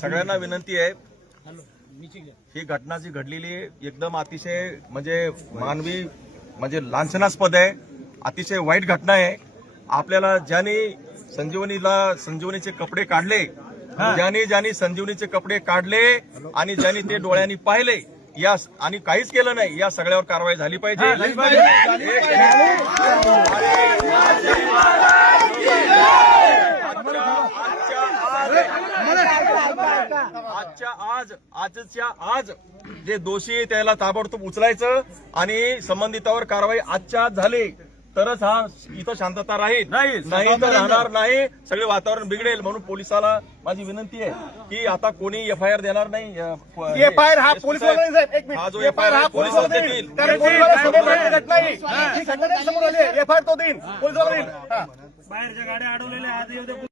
सगळ्यांना विनंती आहे, ही घटना जी घडलेली एकदम अतिशय म्हणजे मानवी म्हणजे लांछनास्पद आहे, अतिशय वाईट घटना आहे. आपल्याला ज्यांनी संजीवनीचे कपडे काढले, ज्यांनी संजीवनीचे कपडे काढले आणि ज्यांनी ते डोळ्यांनी पाहिले या आणि काहीच केलं नाही, या सगळ्यावर कारवाई झाली पाहिजे. आजच्या आज जे दोषी आहे त्याला ताबडतोब उचलायचं आणि संबंधितावर कारवाई आजच्या आज झाली तरच हा इथं शांतता राहील, नाही तर राहणार नाही. सगळे वातावरण बिघडेल. म्हणून पोलिसाला माझी विनंती आहे की आता कोणी एफआयआर देणार नाही. एफआयआर हा पोलीस हा जो एफआयआर आहे पोलीस देतील. एफआयआर तो देईन पोलीस बाहेरच्या गाड्या अडवलेल्या